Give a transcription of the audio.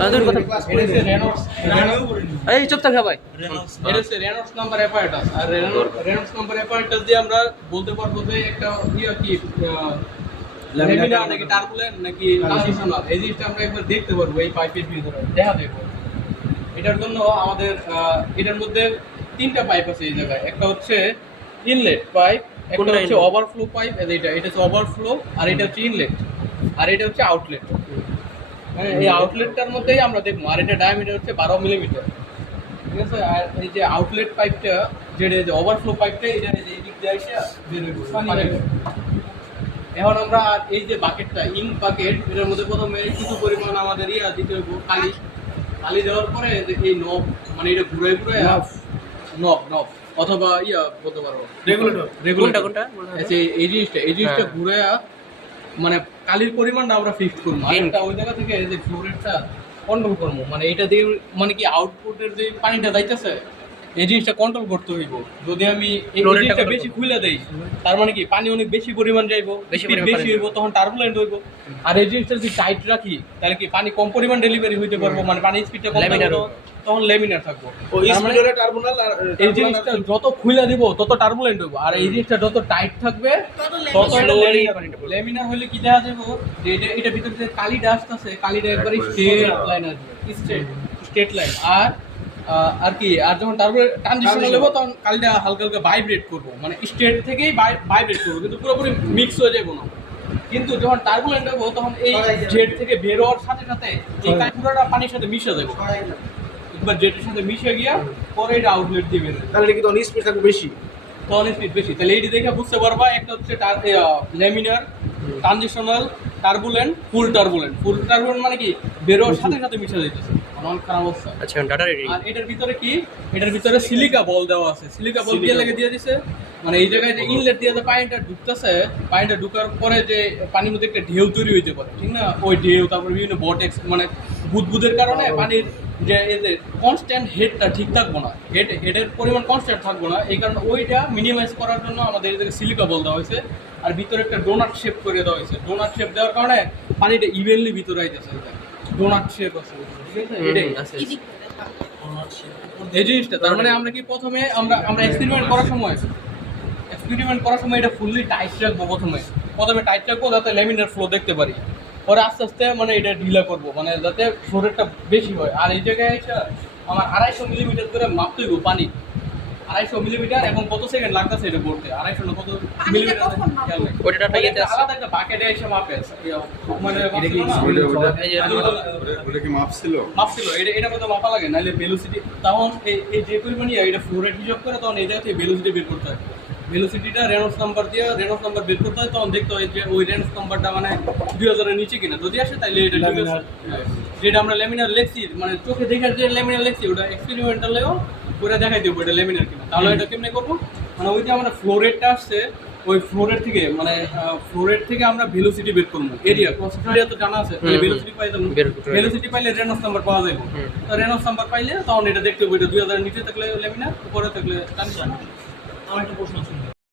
তাদের কথা এই চুপ থাক ভাই। এটা হচ্ছে রেনল্ডস নাম্বার অ্যাপারেটাস। আর রেনল্ডস নাম্বার অ্যাপারেটাস দিয়ে আমরা বলতে পারবো যে একটা কি ল্যামিনার নাকি টার্বুলেন্ট নাকি ট্রানজিশনাল, এই জিনিসটা আমরা একবার দেখতে পারবো এই পাইপের ভিতরে দেখা দেবো। এটার জন্য আমাদের এটার মধ্যে তিনটা পাইপ আছে এই জায়গায়। একটা হচ্ছে ইনলেট পাইপ, একটা হচ্ছে ওভারফ্লো পাইপ, এটা হচ্ছে ওভারফ্লো, আর এটা হচ্ছে ইনলেট, আর এটা হচ্ছে আউটলেট। মানে এই আউটলেটটার মধ্যেই আমরা দেখবো। আর এটা ডায়ামিটার হচ্ছে 12 মিলিমিটার, ঠিক আছে। আর এই যে আউটলেট পাইপটা, যেটা যে ওভারফ্লো পাইপটা, এটা এই দিক দিয়ে এসে বের হইব। এখন আমরা এই যে বাকেটটা, ইঙ্ক বাকেট, এটার মধ্যে প্রথমে কিছু পরিমাণ আমাদের দিতে হইব কালি দেওয়ার পরে এই নব, মানে এটা ঘুরে নব অথবা বলতে পারবো রেগুলেটর কোনটা এই জিনিসটা ঘুরে মানে কালির পরিমাণটা আমরা ফিক্স করবো। আর একটা ওই জায়গা থেকে যে ফ্লোরেটটা কন্ট্রোল করবো, মানে এটা দিয়ে মানে কি আউটপুটের যে পানিটা যাইতেছে এই জিনিসটা কন্ট্রোল করতে হইব। যদি আমি এই জিনিসটা বেশি খুলে দেই, তার মানে কি পানি অনেক বেশি পরিমাণ যাইবো, বেশি হইব, তখন টার্বুলেন্ট হইব। আর এই জিনিসটা যদি টাইট রাখি, তাহলে কি পানি কম পরিমাণ ডেলিভারি হইতে পারবো, মানে পানির স্পিডটা কম থাকবে, তখন ল্যামিনার থাকবো। এই জিনিসটা যত খুলে দিব তত টার্বুলেন্ট হইব, আর এই জিনিসটা যত টাইট থাকবে তত ল্যামিনার হইলে কি দেখা যাবে যে এটা ভিতরে যে কালিটা আসতেছে, কালিটা একবারে স্ট্রেট লাইন আসবে, স্ট্রেট লাইন। আর কি, আর যখন ট্রানজিশন নেবো তখন কালিটা হালকা হালকা ভাইব্রেট করবো, মানে স্ট্রেট থেকেই ভাইব্রেট করবো, কিন্তু পুরোপুরি মিক্স হয়ে যাবো না। কিন্তু যখন টার্বুলেন্ট হবো তখন এই জেট থেকে বের হওয়ার সাথে সাথে এই কালি পুরোটা পানির সাথে মিশে যাবে। একবার জেটের সাথে মিশে গিয়া পরে এটা আউটলেট দিয়ে বের হবে। তাহলে এটা কি তখন স্পিড থাকবে বেশি? তখন স্পিড বেশি। তাহলে এইটি দেখে বুঝতে পারবা একটা হচ্ছে ল্যামিনার, ট্রানজিশনাল, টার্বুলেন্ট, ফুল টার্বুলেন্ট মানে কি বের হওয়ার সাথে সাথে মিশে যাইতেছে, অনেক খারাপ অবস্থা। আচ্ছা ডাটা রেডি। আর এটার ভিতরে কি, এটার ভিতরে সিলিকা বল দেওয়া আছে। সিলিকা বল দিয়ে দিছে, মানে এই জায়গায় যে ইনলেট দিয়ে যে পানিটা ঢুকতেছে, পানিটা ঢুকার পরে যে পানির মধ্যে একটা ঢেউ তৈরি হইতে পারে, ঠিক না? ওই ঢেউ, তারপরে বিভিন্ন বটেক্স, মানে বুদবুদের কারণে পানির যে এদের কনস্ট্যান্ট হেডটা ঠিক থাকবো না, হেডের পরিমাণ কনস্ট্যান্ট থাকবো না। এই কারণে ওইটা মিনিমাইজ করার জন্য আমাদের এদেরকে সিলিকা বল দেওয়া হয়েছে। আর ভিতরে একটা ডোনাট শেপ করে দেওয়া হয়েছে। ডোনাট শেপ দেওয়ার কারণে পানিটা ইভেনলি ভিতরে আইতেছে, ডোনাট শেপ আছে, ঠিক আছে? এটাই এই জিনিসটা। তার মানে আমরা কি প্রথমে আমরা এক্সপেরিমেন্ট করার সময় এটা ফুললি টাইট রাখবো। প্রথমে টাইট রাখবো যাতে ল্যামিনার ফ্লো দেখতে পারি। পরে আস্তে আস্তে মানে এটা ঢিলা করবো, মানে যাতে ফ্লোরেটটা বেশি হয়। আর এই জায়গায় আমার 250 মিলিমিটার করে মাপতে হইব পানি, 250 মিলিমিটার। এখন কত সেকেন্ড লাগতেছে এটা করতে? 250 না কত মিলিমিটার আলাদা একটা বাকেটে এসে মাপে, মানে মাপছিল এটা মধ্যে মাপা লাগে, নাহলে ভেলোসিটি তখন এই যে পরিমাণই এটা ফ্লোরেট হিসাব করে, তখন এই জায়গা থেকে ভেলোসিটি বের করতে হয়। ভেলোসিটিটা রেনল্ডস নাম্বার বের করতে হয়, তখন দেখতে হয় যে ওই রেনল্ডস নাম্বারটা মানে 2000-এর নিচে কিনা। যদি আসে তাহলে এটা ঠিক আছে। যেটা আমরা ল্যামিনার লেখছি, মানে চোখে দেখার যে ল্যামিনার লেখছি, ওটা এক্সপেরিমেন্টালেও ওটা দেখাই দেবো এটা ল্যামিনার কিনা। তাহলে এটা কেমনে করবো, মানে ওই যে আমরা ফ্লোরেটটা আসছে, ওই ফ্লোরেট থেকে আমরা ভেলোসিটি বের করবো। এরিয়া তো জানা আছে, ভেলোসিটি পাই যাবো। ভেলোসিটি পাইলে রেনল্ডস নাম্বার পাওয়া যাবে। তো রেনল্ডস নাম্বার পাইলে তখন এটা দেখতে হবে এটা 2000-এর নিচে থাকলে ল্যামিনার, উপরে থাকলে ট্রানজিশন। আমার একটা প্রশ্ন আছে।